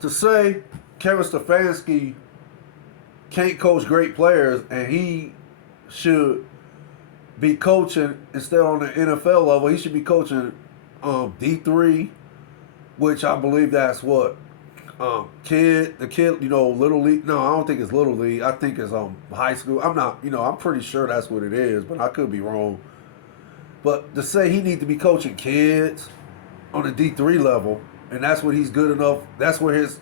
to say Kevin Stefanski can't coach great players and he should be coaching instead on the NFL level, he should be coaching D3, which I believe that's what the kid, little league. No, I don't think it's little league. I think it's high school. I'm not, I'm pretty sure that's what it is, but I could be wrong. But to say he needs to be coaching kids on a D3 level, and that's what he's good enough. That's where his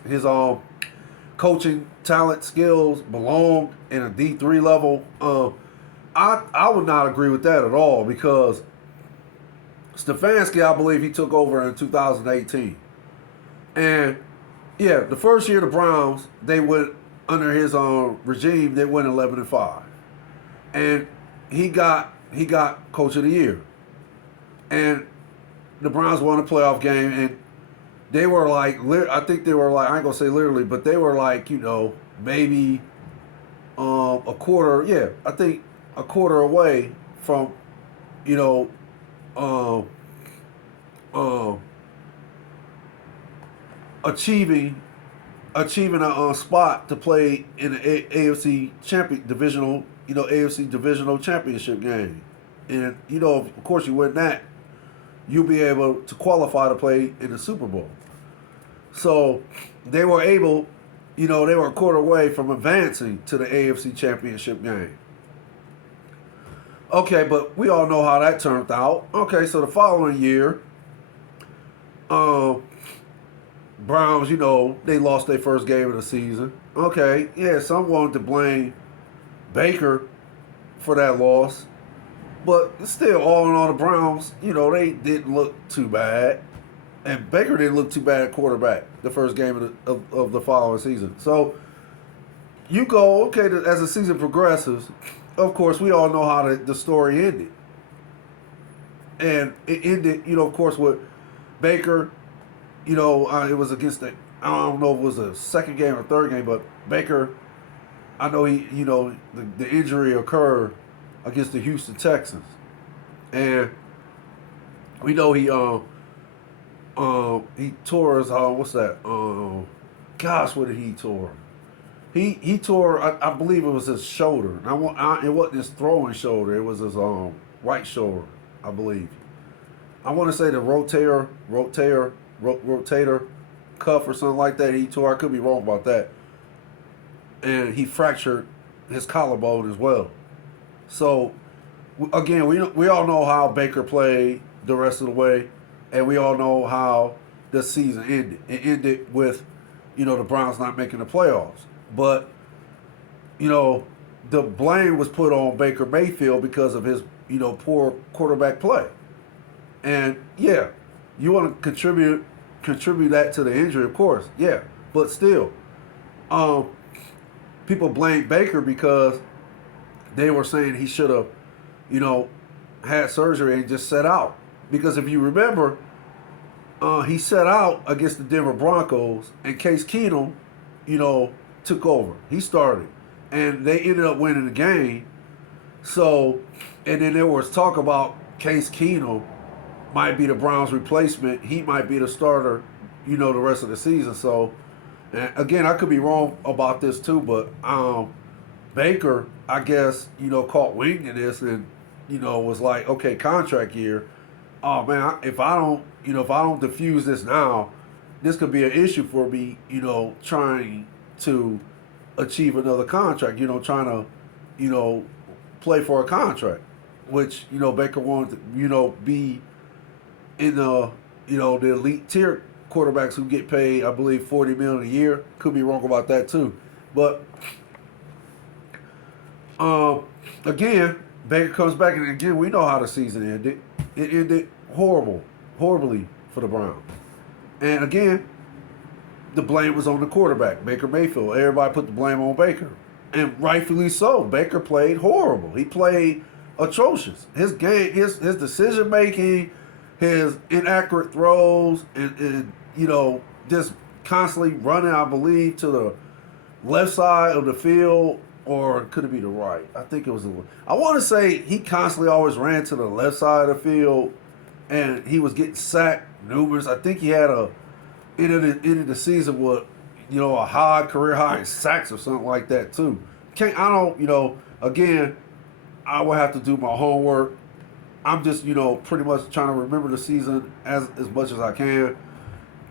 coaching talent skills belong in a D3 level. I would not agree with that at all because Stefanski, I believe he took over in 2018, and yeah, the first year the Browns they went under his regime. They went 11-5, and he got coach of the year, and the Browns won a playoff game, and they were like, I think they were like, I ain't gonna say literally, but they were like, maybe a quarter. Yeah, I think a quarter away from, you know, um, um, achieving a spot to play in the AFC champion divisional, AFC divisional championship game, and of course you win that, you'll be able to qualify to play in the Super Bowl. So they were able, they were a quarter away from advancing to the AFC championship game. Okay, but we all know how that turned out. Okay, so the following year, um, Browns, they lost their first game of the season. Okay, yeah, some wanted to blame Baker for that loss. But still, all in all, the Browns, they didn't look too bad. And Baker didn't look too bad at quarterback the first game of the following season. So you go, okay, as the season progresses, of course, we all know how the story ended. And it ended, of course, with Baker, it was against I don't know if it was a second game or third game, but Baker, I know the injury occurred against the Houston Texans. And we know he tore his, what's that? Gosh, what did he tore? He tore, I believe it was his shoulder. It wasn't his throwing shoulder. It was his right shoulder, I believe. I want to say the rotator cuff or something like that he tore. I could be wrong about that. And he fractured his collarbone as well. So, again, we all know how Baker played the rest of the way, and we all know how the season ended. It ended with, the Browns not making the playoffs. But, the blame was put on Baker Mayfield because of his, poor quarterback play. And, yeah, you want to contribute that to the injury, of course, yeah. But still, people blame Baker because they were saying he should have, had surgery and just sat out. Because if you remember, he sat out against the Denver Broncos, and Case Keenum, took over. He started, and they ended up winning the game. So, and then there was talk about Case Keenum might be the Browns' replacement. He might be the starter, the rest of the season. So, and again, I could be wrong about this too, but Baker, I guess, caught wind in this and, was like, okay, contract year. Oh man, if I don't diffuse this now, this could be an issue for me, trying to achieve another contract, trying to, play for a contract, which, Baker wanted to, be in the elite tier quarterbacks who get paid, I believe, $40 million a year. Could be wrong about that too. But again, Baker comes back, and again, we know how the season ended. It ended horribly for the Browns. And again, the blame was on the quarterback, Baker Mayfield. Everybody put the blame on Baker. And rightfully so. Baker played horrible. He played atrocious. His game, his decision making, his inaccurate throws, and just constantly running, I believe, to the left side of the field, or could it be the right? I think it was I want to say he constantly always ran to the left side of the field, and he was getting sacked numerous. I think he had ended the season with a high career high in sacks or something like that too. Can't I don't again I will have to do my homework. I'm just pretty much trying to remember the season as much as I can.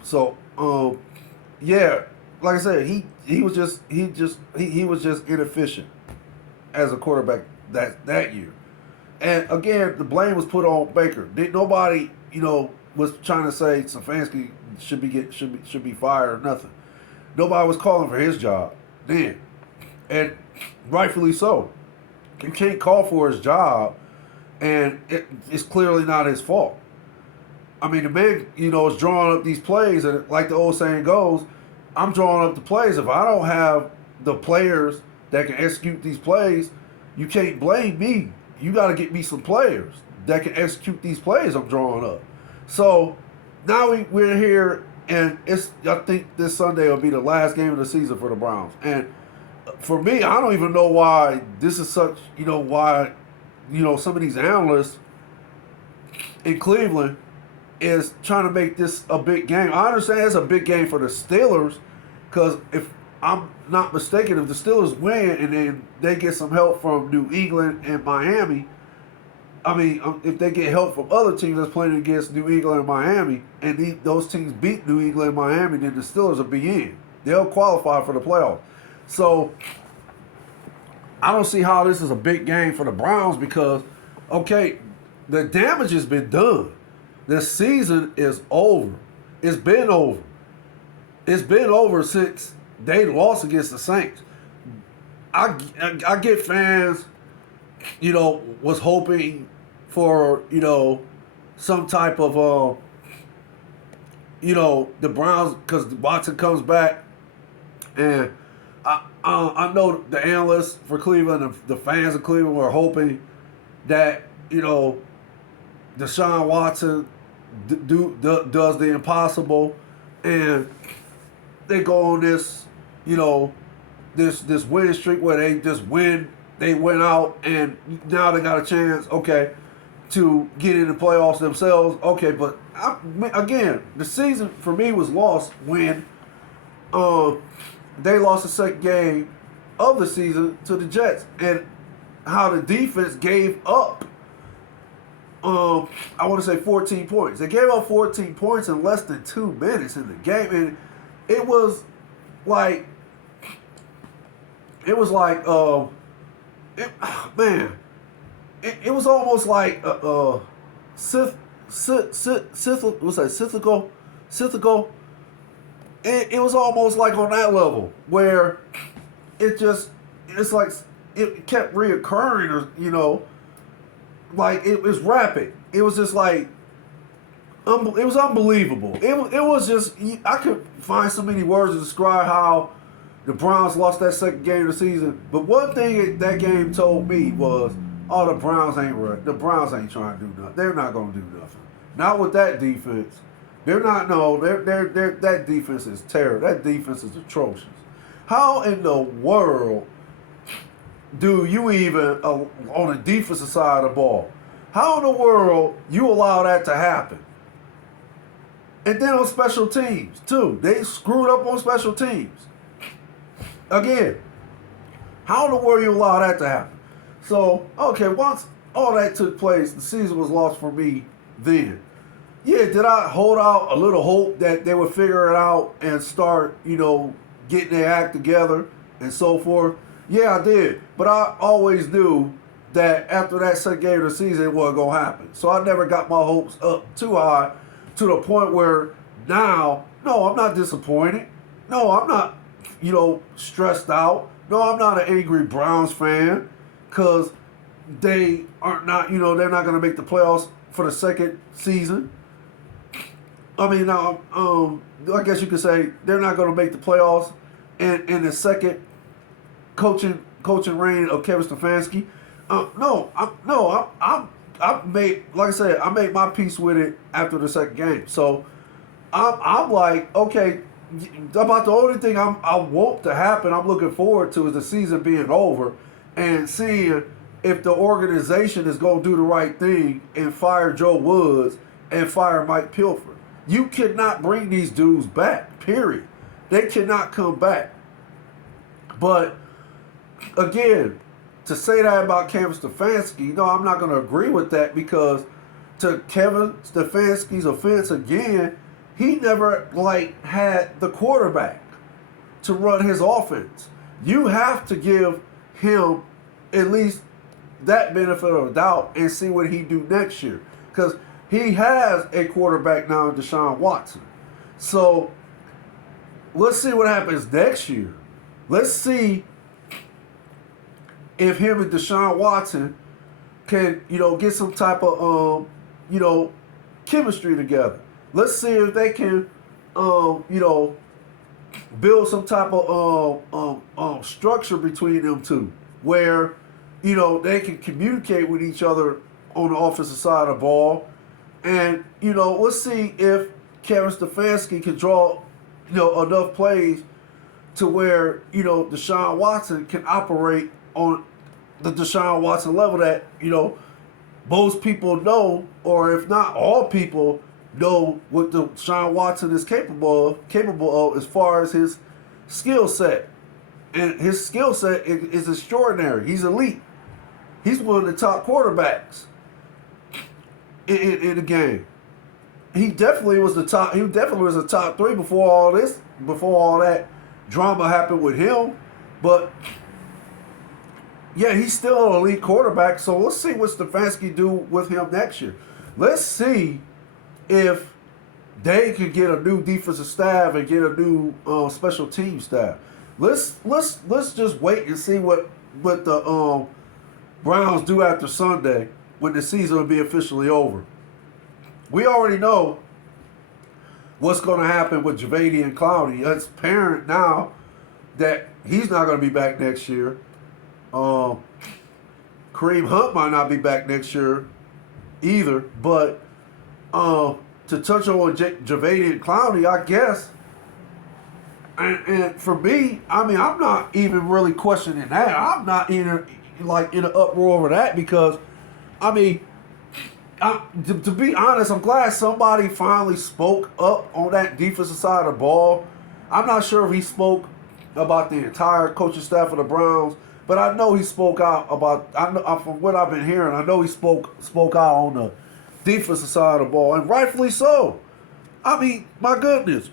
So yeah, like I said, he was just he was just inefficient as a quarterback that year. And again, the blame was put on Baker. Did nobody was trying to say Stefanski should be fired or nothing. Nobody was calling for his job then, and rightfully so. You can't call for his job, and it's clearly not his fault. I mean, the man, is drawing up these plays, and like the old saying goes, I'm drawing up the plays. If I don't have the players that can execute these plays, you can't blame me. You got to get me some players that can execute these plays I'm drawing up. So now we're here, and I think this Sunday will be the last game of the season for the Browns. And for me, I don't even know why this is such, why, some of these analysts in Cleveland is trying to make this a big game. I understand it's a big game for the Steelers because if I'm not mistaken, if the Steelers win and then they get some help from New England and Miami, I mean, if they get help from other teams that's playing against New England and Miami, and those teams beat New England and Miami, then the Steelers will be in. They'll qualify for the playoffs. So I don't see how this is a big game for the Browns because, okay, the damage has been done. The season is over. It's been over. It's been over since they lost against the Saints. I get fans, was hoping for, some type of, the Browns, because Watson comes back. And I know the analysts for Cleveland, the fans of Cleveland were hoping that, Deshaun Watson does the impossible, and they go on this, this winning streak where they just win. They went out, and now they got a chance, to get in the playoffs themselves. Okay, but again, the season for me was lost when they lost the second game of the season to the Jets, and how the defense gave up. I want to say 14 points. They gave up 14 points in less than 2 minutes in the game, and it was like, it was almost like Scythical. It was almost like on that level where it's like it kept reoccurring, or like it was rapid. It was just like it was unbelievable. It was just, I could find so many words to describe how the Browns lost that second game of the season. But one thing that game told me was, oh, the Browns ain't right. The Browns ain't trying to do nothing. They're not going to do nothing. Not with that defense. They're not. No, that defense is terrible. That defense is atrocious. How in the world do you even, on the defensive side of the ball, how in the world you allow that to happen? And then on special teams, too. They screwed up on special teams. Again, how in the world you allow that to happen? So, okay, once all that took place, the season was lost for me then. Yeah, did I hold out a little hope that they would figure it out and start, getting their act together and so forth? Yeah, I did. But I always knew that after that second game of the season, it wasn't going to happen. So I never got my hopes up too high to the point where now, no, I'm not disappointed. No, I'm not, stressed out. No, I'm not an angry Browns fan because they are not, they're not going to make the playoffs for the second season. I mean, now, I guess you could say they're not going to make the playoffs in the second coaching reign of Kevin Stefanski. I made, like I said, I made my peace with it after the second game. So I'm like, okay, about the only thing I want to happen, I'm looking forward to, is the season being over and seeing if the organization is going to do the right thing and fire Joe Woods and fire Mike Pilfer. You cannot bring these dudes back, period. They cannot come back. But again, to say that about Kevin Stefanski, no, I'm not going to agree with that, because to Kevin Stefanski's offense, again, he never had the quarterback to run his offense. You have to give him at least that benefit of the doubt and see what he do next year, because he has a quarterback now in Deshaun Watson. So let's see what happens next year. Let's see if him and Deshaun Watson can, get some type of, chemistry together. Let's see if they can, build some type of structure between them two, where, they can communicate with each other on the offensive side of the ball. And, let's see if Kevin Stefanski can draw, enough plays to where, Deshaun Watson can operate on the Deshaun Watson level that, most people know, or if not all people know what Deshaun Watson is capable of as far as his skill set. And his skill set is extraordinary. He's elite. He's one of the top quarterbacks in the game. He definitely was the top. He definitely was the top three before all that drama happened with him. But yeah, he's still an elite quarterback. So let's see what Stefanski do with him next year. Let's see if they could get a new defensive staff and get a new special team staff. Let's just wait and see what the Browns do after Sunday, when the season will be officially over. We already know what's going to happen with Jadeveon Clowney. It's apparent now that he's not going to be back next year. Kareem Hunt might not be back next year either. But to touch on Jadeveon Clowney, I guess, and for me, I mean, I'm not even really questioning that. I'm not in in an uproar over that, because, I mean, to be honest, I'm glad somebody finally spoke up on that defensive side of the ball. I'm not sure if he spoke about the entire coaching staff of the Browns, but I know he spoke out about, from what I've been hearing, I know he spoke out on the defensive side of the ball, and rightfully so. I mean, my goodness.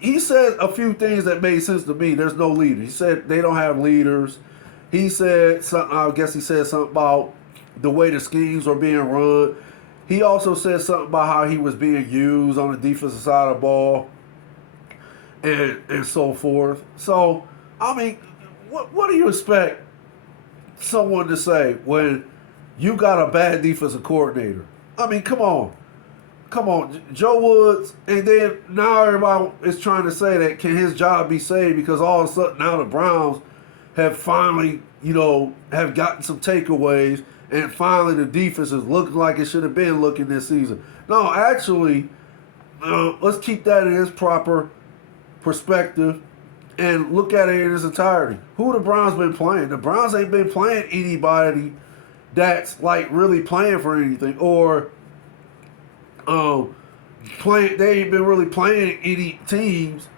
He said a few things that made sense to me. There's no leader. He said they don't have leaders. He said something, I guess he said something about the way the schemes are being run. He also said something about how he was being used on the defensive side of the ball and so forth. So, I mean, what do you expect someone to say when you got a bad defensive coordinator? I mean, come on. Joe Woods, and then now everybody is trying to say that can his job be saved because all of a sudden now the Browns have finally, have gotten some takeaways, and finally the defense is looking like it should have been looking this season. No, actually, let's keep that in its proper perspective and look at it in its entirety. Who the Browns been playing? The Browns ain't been playing anybody that's really playing for anything, or they ain't been really playing any teams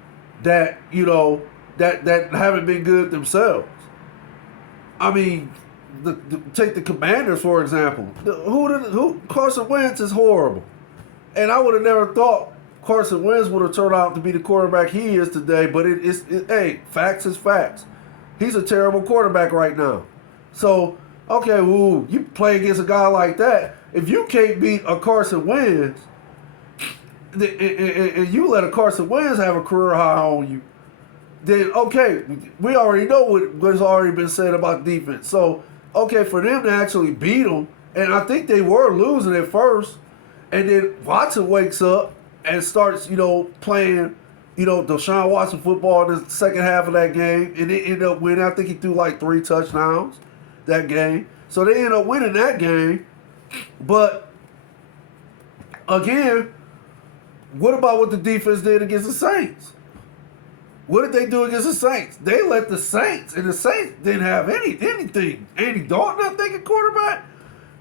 that that haven't been good themselves. I mean, take the Commanders for example. Carson Wentz is horrible, and I would have never thought Carson Wentz would have turned out to be the quarterback he is today. But hey, facts is facts. He's a terrible quarterback right now. So okay, you play against a guy like that. If you can't beat a Carson Wentz, and you let a Carson Wentz have a career high on you, then okay, we already know what's already been said about defense. So, okay, for them to actually beat them, and I think they were losing at first, and then Watson wakes up and starts, playing, Deshaun Watson football in the second half of that game, and they end up winning. I think he threw 3 touchdowns that game. So they end up winning that game. But again, what about what the defense did against the Saints? What did they do against the Saints? They let the Saints, and the Saints didn't have anything. Andy Dalton, I think, at quarterback.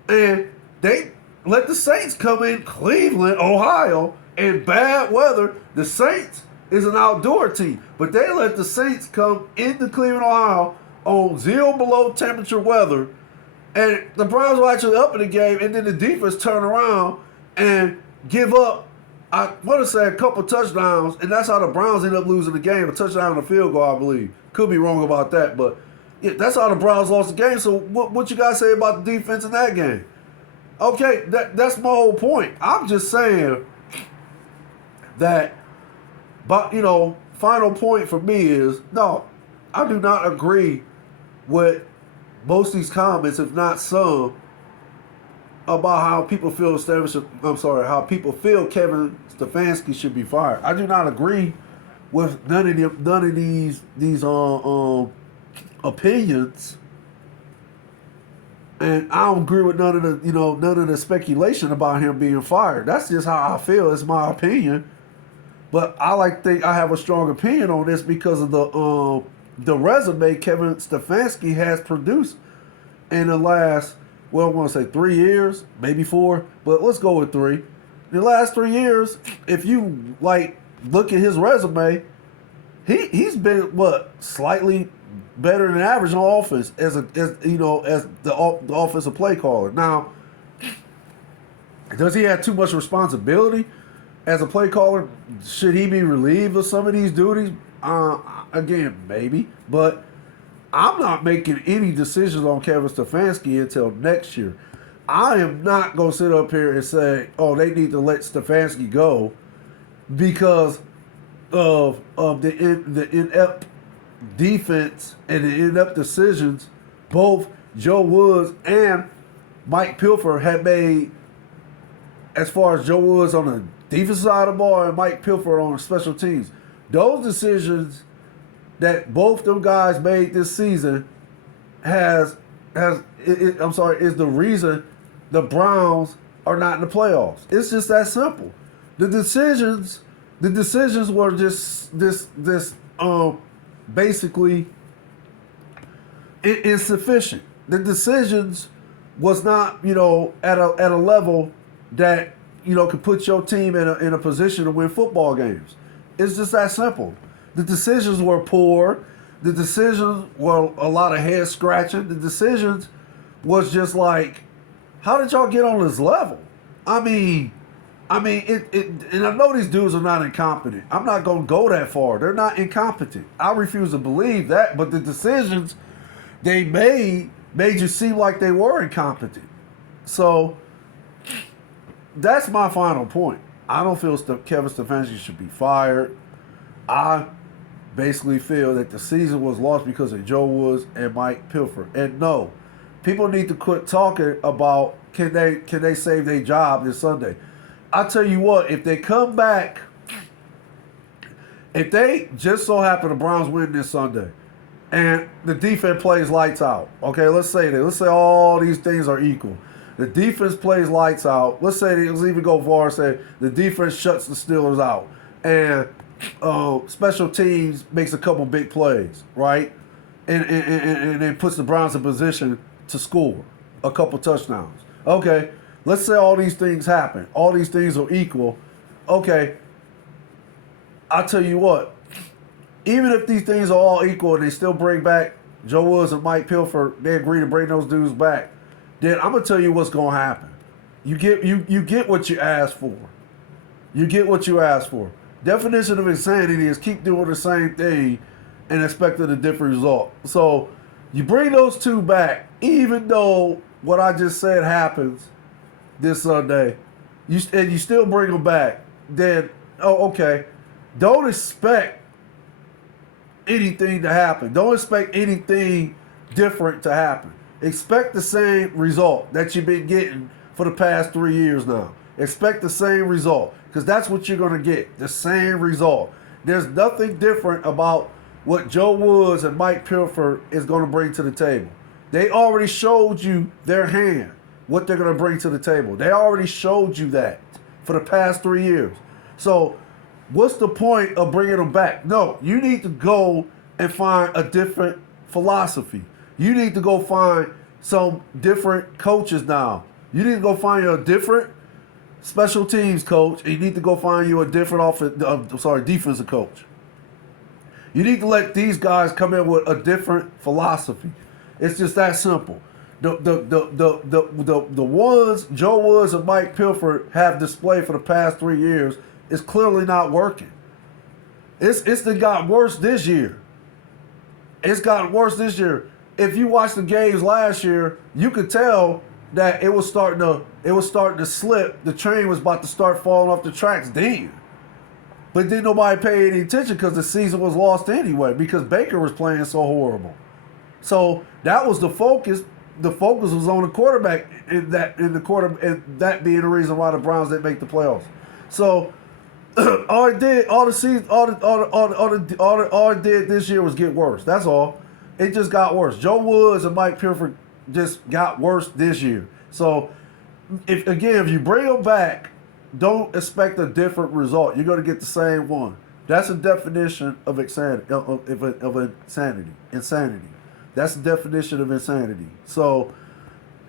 And they let the Saints come in Cleveland, Ohio, in bad weather. The Saints is an outdoor team. But they let the Saints come into Cleveland, Ohio on 0 below temperature weather. And the Browns were actually up in the game, and then the defense turned around and give up, I want to say, a couple touchdowns, and that's how the Browns ended up losing the game. A touchdown and a field goal, I believe. Could be wrong about that, but yeah, that's how the Browns lost the game. So what you guys say about the defense in that game? Okay, that's my whole point. I'm just saying that, but final point for me is, no, I do not agree with most of these comments, if not some, about how people feel how people feel Kevin Stefanski should be fired. I do not agree with none of these opinions, and I don't agree with none of the speculation about him being fired. That's just how I feel. It's my opinion, but I think I have a strong opinion on this because of the resume Kevin Stefanski has produced in the last, well, I want to say 3 years, maybe 4, but let's go with 3. In the last 3 years, if you look at his resume, he's been slightly better than average on offense as the offensive play caller. Now, does he have too much responsibility as a play caller? Should he be relieved of some of these duties? Again, maybe, but I'm not making any decisions on Kevin Stefanski until next year. I am not going to sit up here and say, oh, they need to let Stefanski go because of the inept defense and the inept decisions both Joe Woods and Mike Priefer had made, as far as Joe Woods on the defensive side of the ball and Mike Priefer on special teams. Those decisions that both them guys made this season is the reason the Browns are not in the playoffs. It's just that simple. The decisions were just basically insufficient. The decisions was not at a level that could put your team in a position to win football games. It's just that simple. The decisions were poor. The decisions were a lot of head scratching. The decisions was just like, how did y'all get on this level? I mean, and I know these dudes are not incompetent. I'm not going to go that far. They're not incompetent. I refuse to believe that. But the decisions they made you seem like they were incompetent. So that's my final point. I don't feel Kevin Stefanski should be fired. I basically feel that the season was lost because of Joe Woods and Mike Priefer. And no, people need to quit talking about can they save their job this Sunday. I tell you what, if they come back, if they just so happen the Browns win this Sunday and the defense plays lights out, okay, let's say all these things are equal. The defense plays lights out. Let's even go far and say the defense shuts the Steelers out. And special teams makes a couple big plays, right? And then puts the Browns in position to score a couple touchdowns. Okay, let's say all these things happen. All these things are equal. Okay, I'll tell you what. Even if these things are all equal and they still bring back Joe Woods and Mike Priefer, they agree to bring those dudes back, then I'm going to tell you what's going to happen. You get what you ask for. You get what you ask for. Definition of insanity is keep doing the same thing and expecting a different result. So you bring those two back, even though what I just said happens this Sunday, you still bring them back, then, okay. Don't expect anything to happen. Don't expect anything different to happen. Expect the same result that you've been getting for the past 3 years now. Expect the same result because that's what you're going to get, the same result. There's nothing different about what Joe Woods and Mike Priefer is going to bring to the table. They already showed you their hand, what they're going to bring to the table. They already showed you that for the past 3 years. So what's the point of bringing them back? No, you need to go and find a different philosophy. You need to go find some different coaches now. You need to go find a different special teams coach, and you need to go find you a different defensive coach. You need to let these guys come in with a different philosophy. It's just that simple. The ones Joe Woods and Mike Priefer have displayed for the past 3 years is clearly not working. It's got worse this year. It's gotten worse this year. If you watch the games last year, you could tell that it was starting to slip. The train was about to start falling off the tracks then. But didn't nobody pay any attention because the season was lost anyway because Baker was playing so horrible. So that was the focus. The focus was on the quarterback, and that being the reason why the Browns didn't make the playoffs. So all it did this year was get worse. That's all. It just got worse. Joe Woods and Mike Priefer just got worse this year. So if you bring them back, don't expect a different result. You're going to get the same one. That's a definition of insanity. Insanity. That's the definition of insanity. So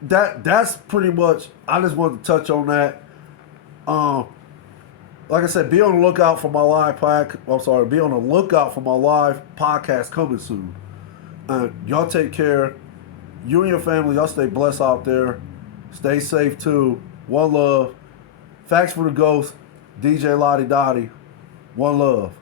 that's pretty much. I just wanted to touch on that. Like I said, be on the lookout for my live podcast. Be on the lookout for my live podcast coming soon. Y'all take care. You and your family, y'all stay blessed out there. Stay safe too. One love. Facts for the Ghost. DJ Lottie Dottie. One love.